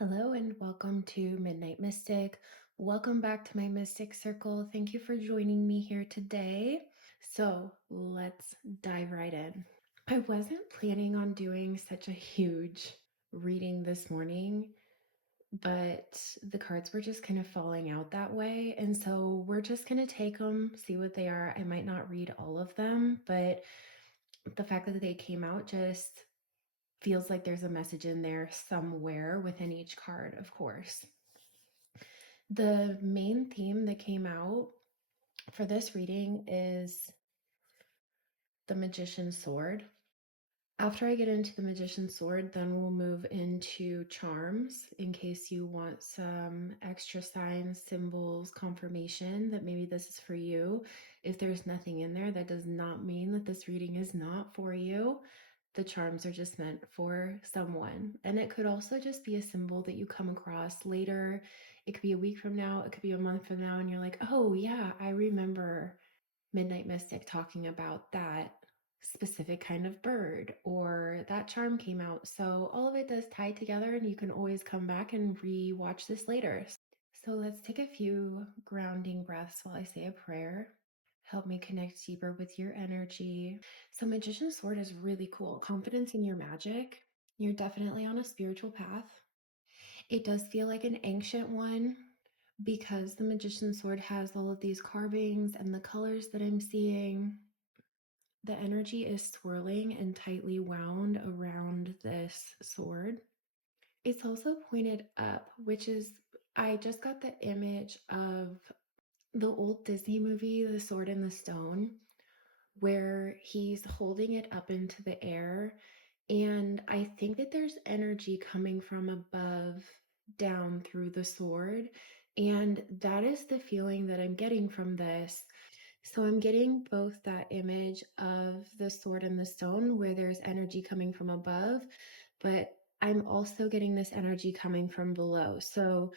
Hello and welcome to Midnight Mystic. Welcome back to my Mystic Circle. Thank you for joining me here today. So let's dive right in. I wasn't planning on doing such a huge reading this morning, but the cards were just kind of falling out that way. And so we're just going to take them, see what they are. I might not read all of them, but the fact that they came out just feels like there's a message in there somewhere within each card, of course. The main theme that came out for this reading is the Magician's Sword. After I get into the Magician's Sword, then we'll move into charms in case you want some extra signs, symbols, confirmation that maybe this is for you. If there's nothing in there, that does not mean that this reading is not for you. The charms are just meant for someone. And it could also just be a symbol that you come across later. It could be a week from now, it could be a month from now, and you're like, oh, yeah, I remember Midnight Mystic talking about that specific kind of bird, or that charm came out. So all of it does tie together, and you can always come back and re-watch this later. So let's take a few grounding breaths while I say a prayer. Help me connect deeper with your energy. So Magician's Sword is really cool. Confidence in your magic. You're definitely on a spiritual path. It does feel like an ancient one because the Magician's Sword has all of these carvings and the colors that I'm seeing. The energy is swirling and tightly wound around this sword. It's also pointed up, which is, I just got the image of the old Disney movie, The Sword and the Stone, where he's holding it up into the air. And I think that there's energy coming from above down through the sword. And that is the feeling that I'm getting from this. So I'm getting both that image of the sword and the stone where there's energy coming from above, but I'm also getting this energy coming from below. So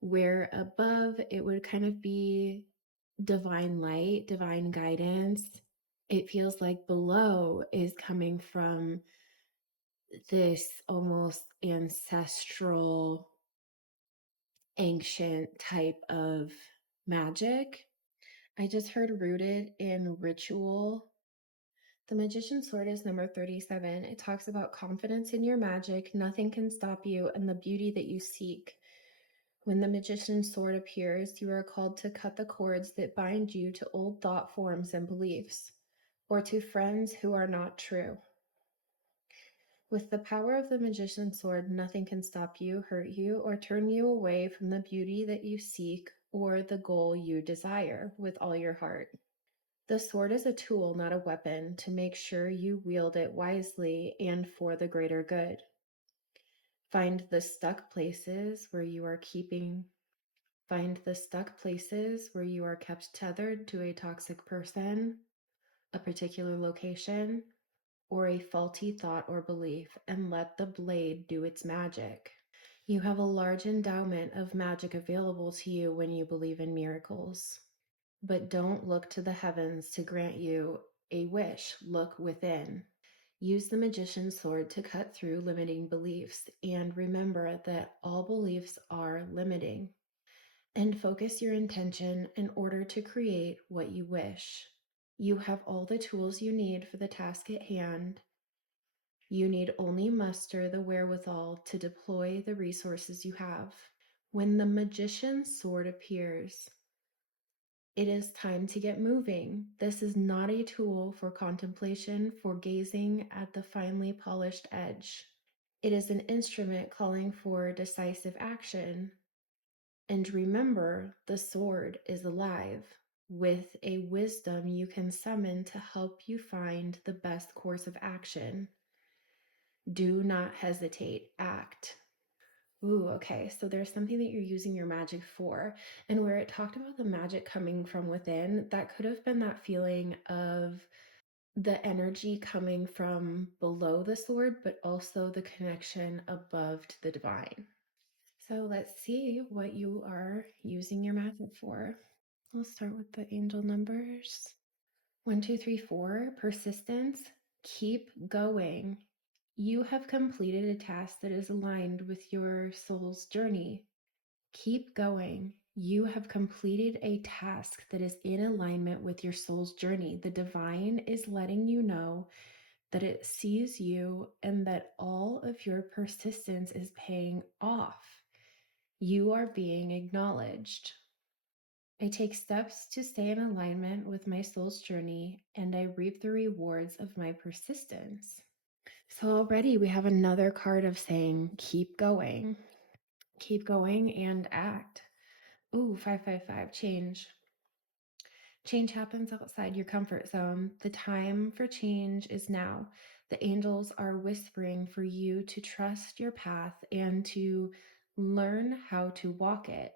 where above it would kind of be divine light, divine guidance, it feels like below is coming from this almost ancestral, ancient type of magic. I just heard rooted in ritual. The Magician's Sword is number 37. It talks about confidence in your magic, nothing can stop you, and the beauty that you seek. When the Magician's Sword appears, you are called to cut the cords that bind you to old thought forms and beliefs, or to friends who are not true. With the power of the Magician's Sword, nothing can stop you, hurt you, or turn you away from the beauty that you seek or the goal you desire with all your heart. The sword is a tool, not a weapon, to make sure you wield it wisely and for the greater good. Find the stuck places where you are kept tethered to a toxic person, a particular location, or a faulty thought or belief, and let the blade do its magic. You have a large endowment of magic available to you when you believe in miracles. But don't look to the heavens to grant you a wish. Look within. Use the Magician's Sword to cut through limiting beliefs, and remember that all beliefs are limiting. And focus your intention in order to create what you wish. You have all the tools you need for the task at hand. You need only muster the wherewithal to deploy the resources you have. When the Magician's Sword appears, it is time to get moving. This is not a tool for contemplation, for gazing at the finely polished edge. It is an instrument calling for decisive action. And remember, the sword is alive, with a wisdom you can summon to help you find the best course of action. Do not hesitate, act. Ooh, okay. So there's something that you're using your magic for. And where it talked about the magic coming from within, that could have been that feeling of the energy coming from below the sword, but also the connection above to the divine. So let's see what you are using your magic for. We'll start with the angel numbers. 1, 2, 3, 4. Persistence. Keep going. You have completed a task that is aligned with your soul's journey. Keep going. You have completed a task that is in alignment with your soul's journey. The divine is letting you know that it sees you and that all of your persistence is paying off. You are being acknowledged. I take steps to stay in alignment with my soul's journey, and I reap the rewards of my persistence. So already we have another card of saying, keep going and act. Ooh, 555, change. Change happens outside your comfort zone. The time for change is now. The angels are whispering for you to trust your path and to learn how to walk it.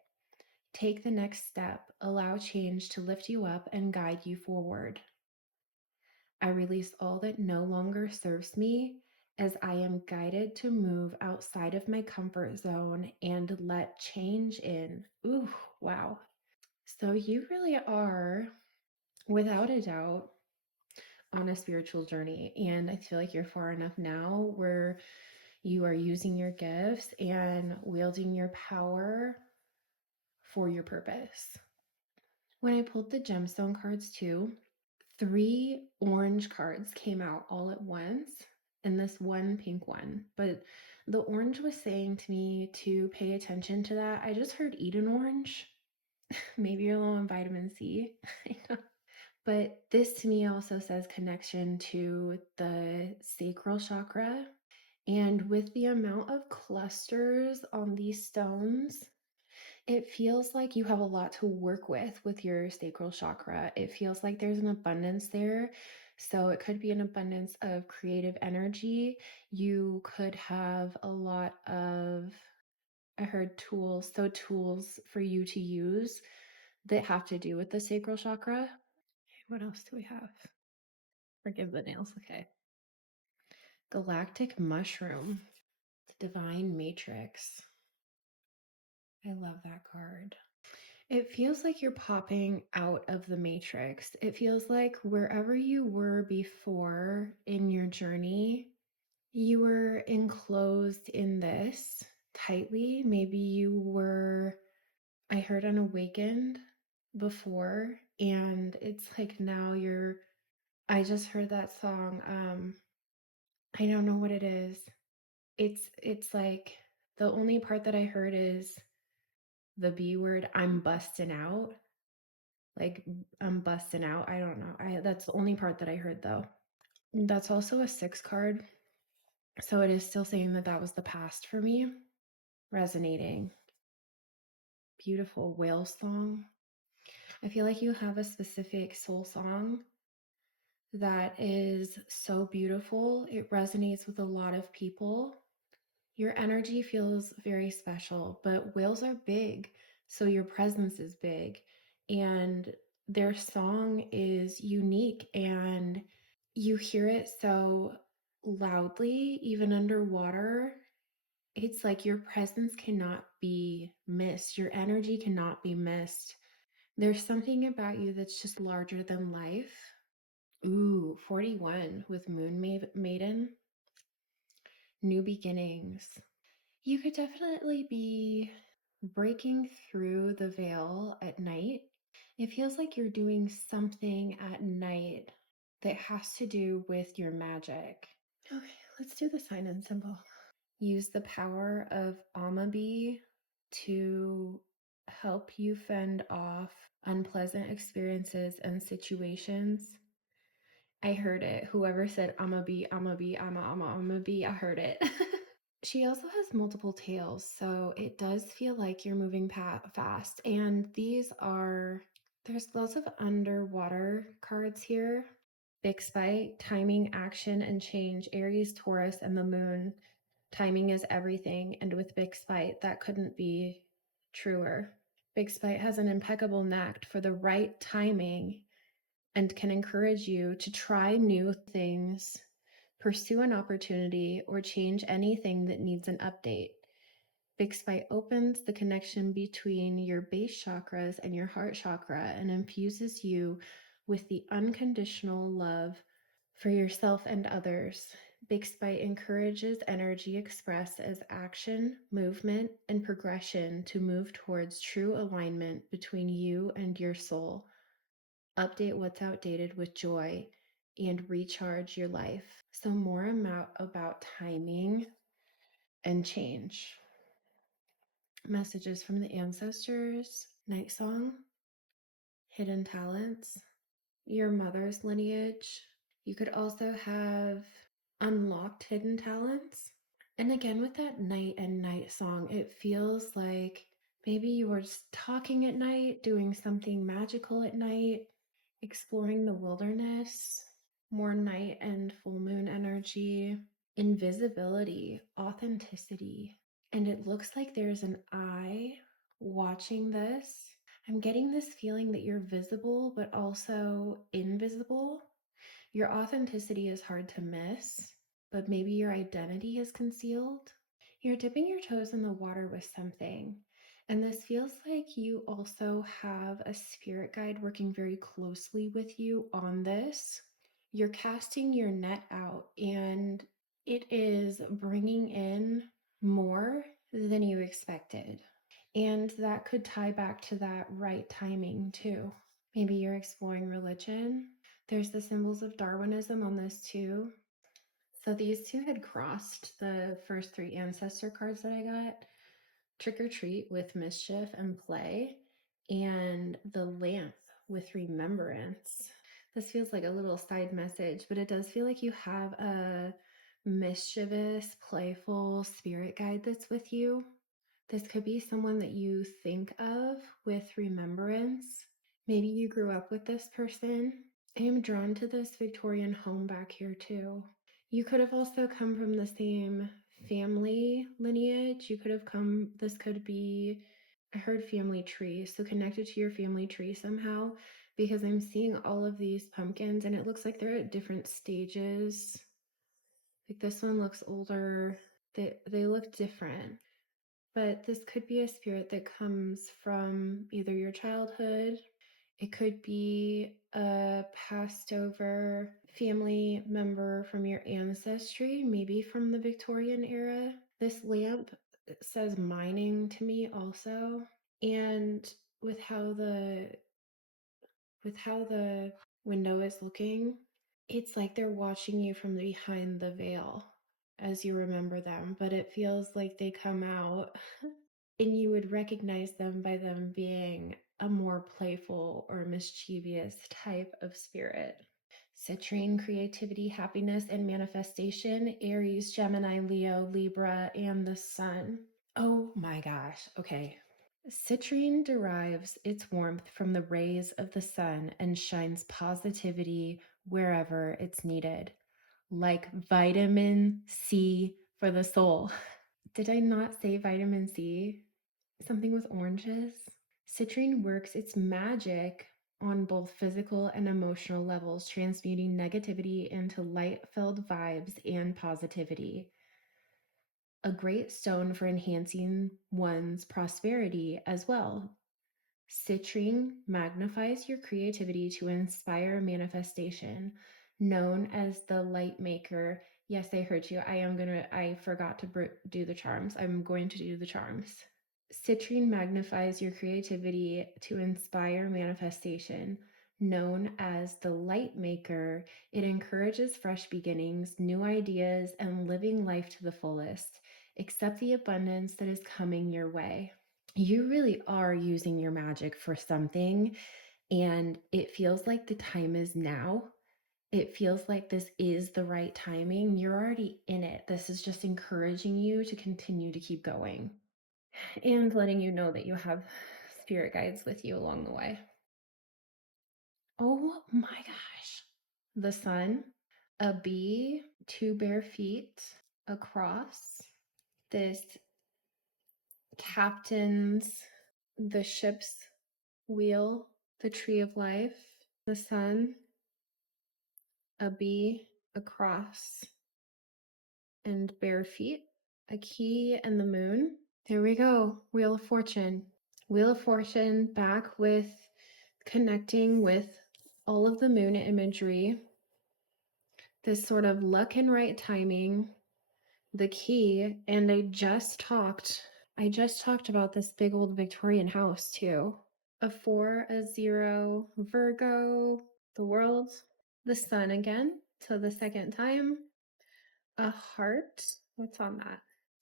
Take the next step. Allow change to lift you up and guide you forward. I release all that no longer serves me as I am guided to move outside of my comfort zone and let change in. Ooh, wow. So you really are, without a doubt, on a spiritual journey. And I feel like you're far enough now where you are using your gifts and wielding your power for your purpose. When I pulled the gemstone cards too, 3 orange cards came out all at once and this one pink one. But the orange was saying to me to pay attention to that. I just heard eat an orange. Maybe you're low on vitamin C. I know. But this to me also says connection to the sacral chakra. And with the amount of clusters on these stones, it feels like you have a lot to work with your sacral chakra. It feels like there's an abundance there. So it could be an abundance of creative energy. You could have a lot of, I heard tools, so tools for you to use that have to do with the sacral chakra. What else do we have? Forgive the nails, okay. Galactic mushroom, the divine matrix. I love that card. It feels like you're popping out of the matrix. It feels like wherever you were before in your journey, you were enclosed in this tightly. Maybe you were, I heard unawakened before, and it's like now you're, I just heard that song. I don't know what it is. It's like the only part that I heard is the B word, I'm busting out. Like I'm busting out. I don't know. That's the only part that I heard though. That's also a 6 card. So it is still saying that that was the past for me. Resonating. Beautiful whale song. I feel like you have a specific soul song that is so beautiful. It resonates with a lot of people. Your energy feels very special, but whales are big, so your presence is big, and their song is unique, and you hear it so loudly, even underwater. It's like your presence cannot be missed, your energy cannot be missed. There's something about you that's just larger than life. Ooh, 41 with Maiden. New beginnings. You could definitely be breaking through the veil at night. It feels like you're doing something at night that has to do with your magic. Okay, let's do the sign and symbol. Use the power of Amabi to help you fend off unpleasant experiences and situations. I heard it. Whoever said I'ma be, I heard it. She also has multiple tails, so it does feel like you're moving fast. And there's lots of underwater cards here. Bixbite, timing, action, and change, Aries, Taurus, and the moon. Timing is everything. And with Bixbite, that couldn't be truer. Bixbite has an impeccable knack for the right timing and can encourage you to try new things, pursue an opportunity, or change anything that needs an update. Bixbite opens the connection between your base chakras and your heart chakra and infuses you with the unconditional love for yourself and others. Bixbite encourages energy expressed as action, movement, and progression to move towards true alignment between you and your soul. Update what's outdated with joy and recharge your life. So, more about timing and change. Messages from the ancestors, night song, hidden talents, your mother's lineage. You could also have unlocked hidden talents. And again, with that night and night song, it feels like maybe you were just talking at night, doing something magical at night, exploring the wilderness, more night and full moon energy, invisibility, authenticity. And it looks like there's an eye watching this. I'm getting this feeling that you're visible, but also invisible. Your authenticity is hard to miss, but maybe your identity is concealed. You're dipping your toes in the water with something. And this feels like you also have a spirit guide working very closely with you on this. You're casting your net out, and it is bringing in more than you expected. And that could tie back to that right timing too. Maybe you're exploring religion. There's the symbols of Darwinism on this too. So these two had crossed the first three ancestor cards that I got. Trick or Treat with Mischief and Play, and the Lamp with Remembrance. This feels like a little side message, but it does feel like you have a mischievous, playful spirit guide that's with you. This could be someone that you think of with remembrance. Maybe you grew up with this person. I am drawn to this Victorian home back here too. You could have also come from the same family lineage. You could have come, this could be, I heard family tree, so connected to your family tree somehow, because I'm seeing all of these pumpkins and it looks like they're at different stages. Like this one looks older. They look different. But this could be a spirit that comes from either your childhood, it could be a passed over family member from your ancestry, maybe from the Victorian era. This lamp says mining to me also. And with how the window is looking, it's like they're watching you from behind the veil as you remember them, but it feels like they come out and you would recognize them by them being a more playful or mischievous type of spirit. Citrine, creativity, happiness, and manifestation, Aries, Gemini, Leo, Libra, and the Sun. Oh my gosh. Okay. Citrine derives its warmth from the rays of the sun and shines positivity wherever it's needed, like vitamin C for the soul. Did I not say vitamin C? Something with oranges? Citrine works its magic on both physical and emotional levels, transmuting negativity into light-filled vibes and positivity. A great stone for enhancing one's prosperity as well. Citrine magnifies your creativity to inspire manifestation, known as the light maker. Yes, I heard you. I forgot to do the charms. I'm going to do the charms. Citrine magnifies your creativity to inspire manifestation. Known as the light maker, it encourages fresh beginnings, new ideas, and living life to the fullest. Accept the abundance that is coming your way. You really are using your magic for something, and it feels like the time is now. It feels like this is the right timing. You're already in it. This is just encouraging you to continue to keep going and letting you know that you have spirit guides with you along the way. Oh my gosh. The sun, a bee, two bare feet, a cross, this captain's, the ship's wheel, the tree of life, the sun, a bee, a cross, and bare feet, a key, and the moon. There we go. Wheel of Fortune. Wheel of Fortune back with connecting with all of the moon imagery. this sort of luck and right timing, the key, and I just talked about this big old Victorian house too. A 4, a 0, Virgo, the world, the sun again, so the second time, a heart. What's on that?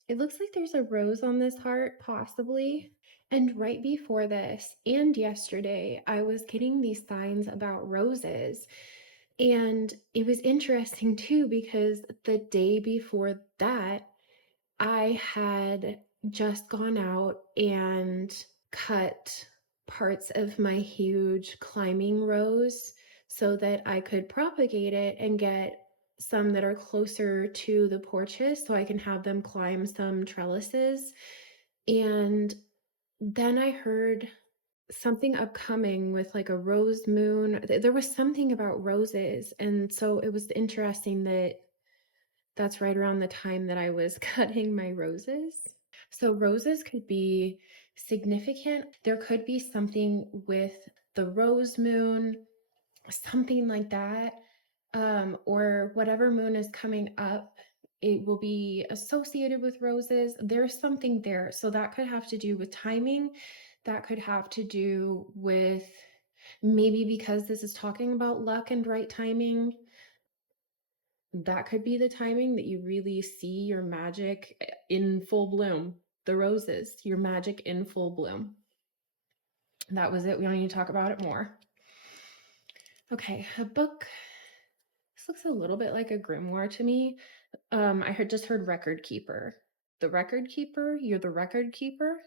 It looks like there's a rose on this heart, possibly. And right before this and yesterday, I was getting these signs about roses. And it was interesting too, because the day before that, I had just gone out and cut parts of my huge climbing rose so that I could propagate it and get some that are closer to the porches so I can have them climb some trellises. And then I heard something upcoming with like a rose moon. There was something about roses. And so it was interesting that that's right around the time that I was cutting my roses. So roses could be significant. There could be something with the rose moon, something like that, or whatever moon is coming up. It will be associated with roses. There's something there. So that could have to do with timing. That could have to do with maybe because this is talking about luck and right timing. That could be the timing that you really see your magic in full bloom. The roses, your magic in full bloom. That was it. We don't need to talk about it more. Okay, a book. This looks a little bit like a grimoire to me. I just heard record keeper. The record keeper, you're the record keeper.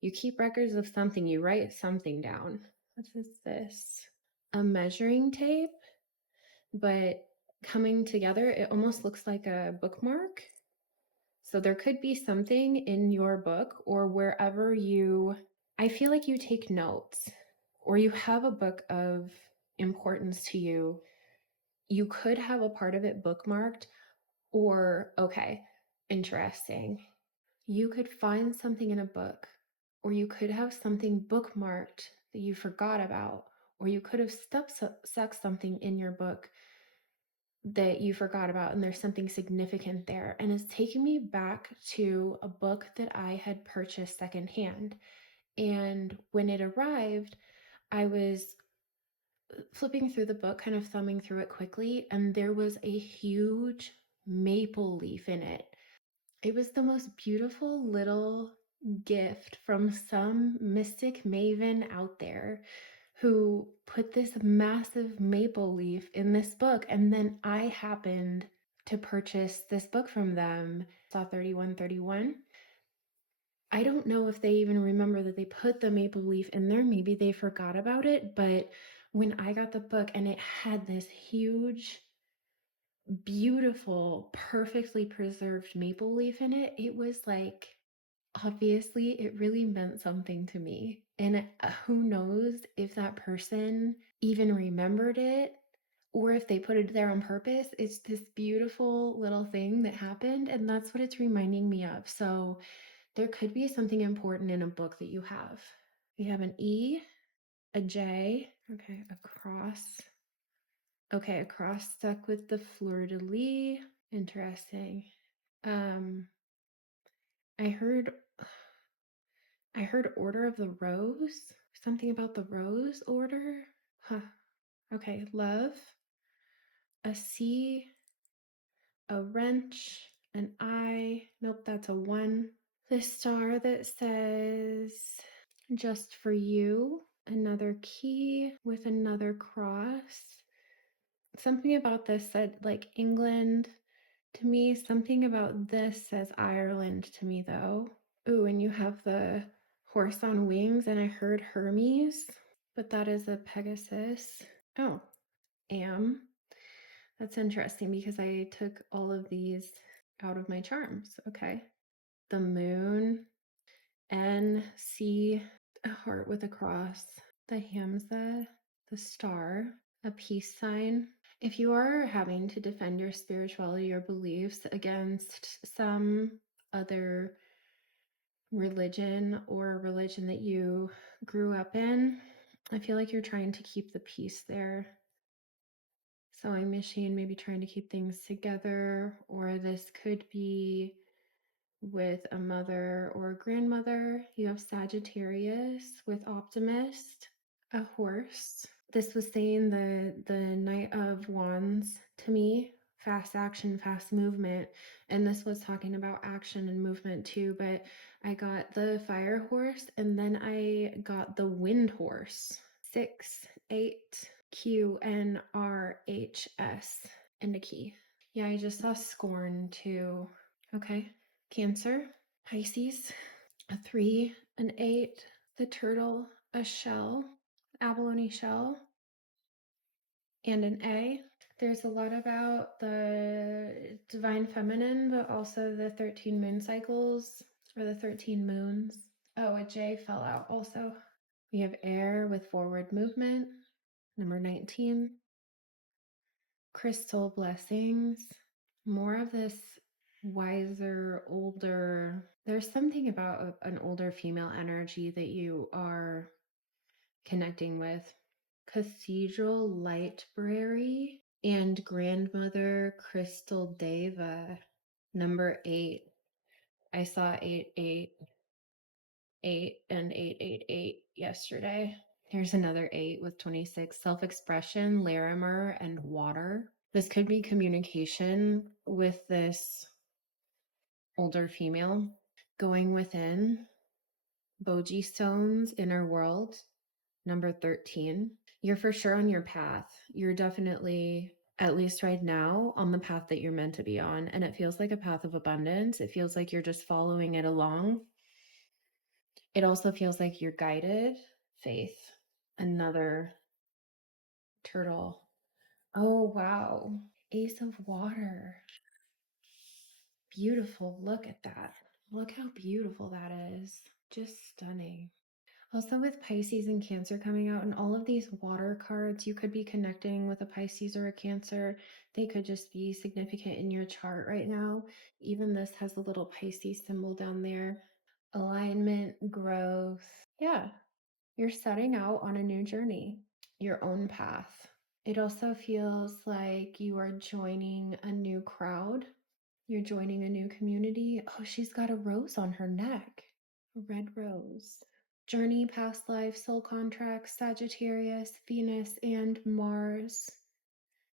You keep records of something, you write something down. What is this? A measuring tape, but coming together, it almost looks like a bookmark. So there could be something in your book or wherever I feel like you take notes or you have a book of importance to you. You could have a part of it bookmarked or, okay, interesting. You could find something in a book or you could have something bookmarked that you forgot about, or you could have stuck something in your book that you forgot about and there's something significant there. And it's taken me back to a book that I had purchased secondhand. And when it arrived, I was flipping through the book, kind of thumbing through it quickly, and there was a huge maple leaf in it. It was the most beautiful little gift from some mystic maven out there who put this massive maple leaf in this book. And then I happened to purchase this book from them. Saw 3131. I don't know if they even remember that they put the maple leaf in there. Maybe they forgot about it. But when I got the book and it had this huge, beautiful, perfectly preserved maple leaf in it, it was like, obviously, it really meant something to me. And who knows if that person even remembered it or if they put it there on purpose. It's this beautiful little thing that happened, and that's what it's reminding me of. So there could be something important in a book that you have. We have an E, a J, okay, a cross. Okay, a cross stuck with the fleur-de-lis. Interesting. I heard Order of the Rose. Something about the Rose Order. Huh. Okay, love. A C, a wrench, an I. Nope, that's a 1. The star that says just for you. Another key with another cross. Something about this said like England to me. Something about this says Ireland to me though. Ooh, and you have the horse on wings, and I heard Hermes, but that is a Pegasus. Oh, that's interesting because I took all of these out of my charms. Okay. The moon, N, C, a heart with a cross, the Hamza, the star, a peace sign. If you are having to defend your spirituality or beliefs against some other religion or religion that you grew up in, I feel like you're trying to keep the peace there. sewing machine, maybe trying to keep things together, or this could be with a mother or a grandmother. You have Sagittarius with Optimist, a horse. This was saying the Knight of Wands to me, fast action, fast movement. And this was talking about action and movement too, but I got the fire horse and then I got the wind horse. 6, 8, QNRHS and a key. Yeah, I just saw scorn too. Okay. Cancer, Pisces, a 3, an 8, the turtle, a shell, abalone shell, and an A. There's a lot about the divine feminine, but also the 13 moon cycles or the 13 moons. Oh, a J fell out also. We have air with forward movement, number 19. Crystal blessings, more of this wiser, older. There's something about an older female energy that you are connecting with. Cathedral Library and Grandmother Crystal Deva, number 8. I saw 888 and 888 yesterday. Here's another 8 with 26. Self-expression, Larimer, and water. This could be communication with this older female. Going within, Boji Stones, Inner World, number 13. You're for sure on your path. You're definitely, at least right now, on the path that you're meant to be on. And it feels like a path of abundance. It feels like you're just following it along. It also feels like you're guided. Faith, another turtle. Oh, wow. Ace of water. Beautiful. Look at that. Look how beautiful that is. Just stunning. Also, with Pisces and Cancer coming out, and all of these water cards, you could be connecting with a Pisces or a Cancer. They could just be significant in your chart right now. Even this has a little Pisces symbol down there. Alignment, growth. Yeah, you're setting out on a new journey, your own path. It also feels like you are joining a new crowd. You're joining a new community. Oh, she's got a rose on her neck, a red rose. Journey, past life, soul contracts, Sagittarius, Venus, and Mars.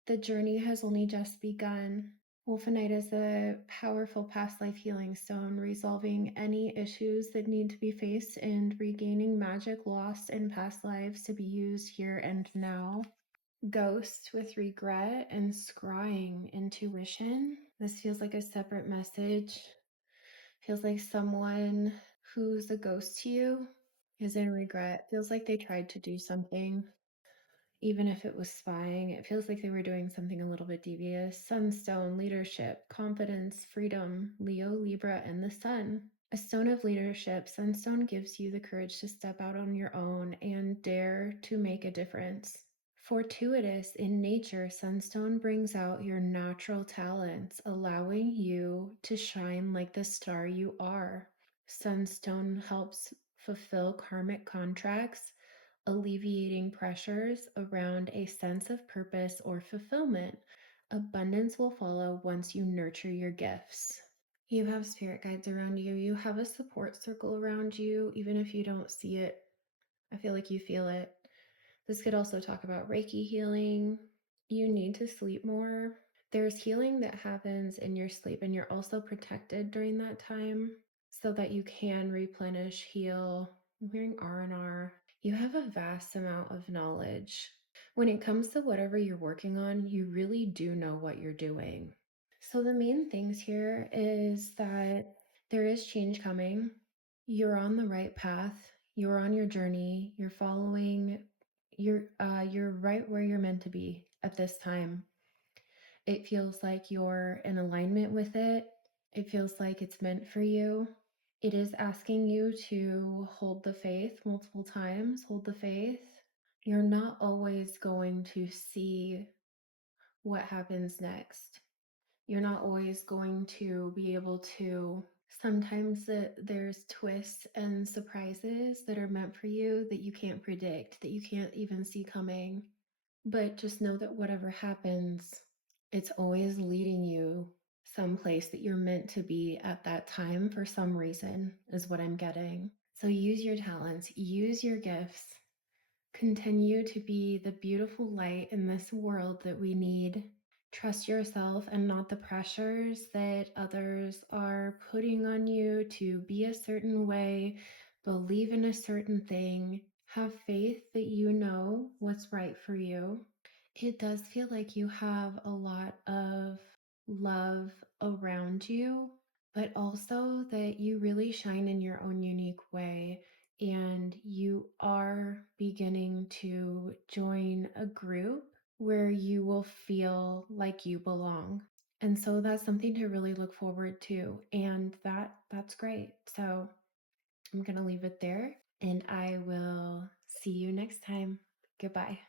The journey has only just begun. Wolfenite is a powerful past life healing stone, resolving any issues that need to be faced and regaining magic lost in past lives to be used here and now. Ghost with regret and scrying intuition. This feels like a separate message. Feels like someone who's a ghost to you is in regret. Feels like they tried to do something, even if it was spying. It feels like they were doing something a little bit devious. Sunstone, leadership, confidence, freedom, Leo, Libra, and the Sun. A stone of leadership, Sunstone gives you the courage to step out on your own and dare to make a difference. Fortuitous in nature, Sunstone brings out your natural talents, allowing you to shine like the star you are. Sunstone helps fulfill karmic contracts, alleviating pressures around a sense of purpose or fulfillment. Abundance will follow once you nurture your gifts. You have spirit guides around you. You have a support circle around you, even if you don't see it. I feel like you feel it. This could also talk about Reiki healing. You need to sleep more. There's healing that happens in your sleep, and you're also protected during that time so that you can replenish, heal. I'm hearing R&R. You have a vast amount of knowledge. When it comes to whatever you're working on, you really do know what you're doing. So the main things here is that there is change coming. You're on the right path. You're on your journey. You're following. You're right where you're meant to be at this time. It feels like you're in alignment with it. It feels like it's meant for you. It is asking you to hold the faith multiple times. Hold the faith. You're not always going to see what happens next. You're not always going to be able to. Sometimes there's twists and surprises that are meant for you that you can't predict, that you can't even see coming. But just know that whatever happens, it's always leading you someplace that you're meant to be at that time for some reason, is what I'm getting. So use your talents, use your gifts, continue to be the beautiful light in this world that we need. Trust yourself and not the pressures that others are putting on you to be a certain way, believe in a certain thing, have faith that you know what's right for you. It does feel like you have a lot of love around you, but also that you really shine in your own unique way. And you are beginning to join a group where you will feel like you belong. And so that's something to really look forward to. And that's great. So I'm going to leave it there and I will see you next time. Goodbye.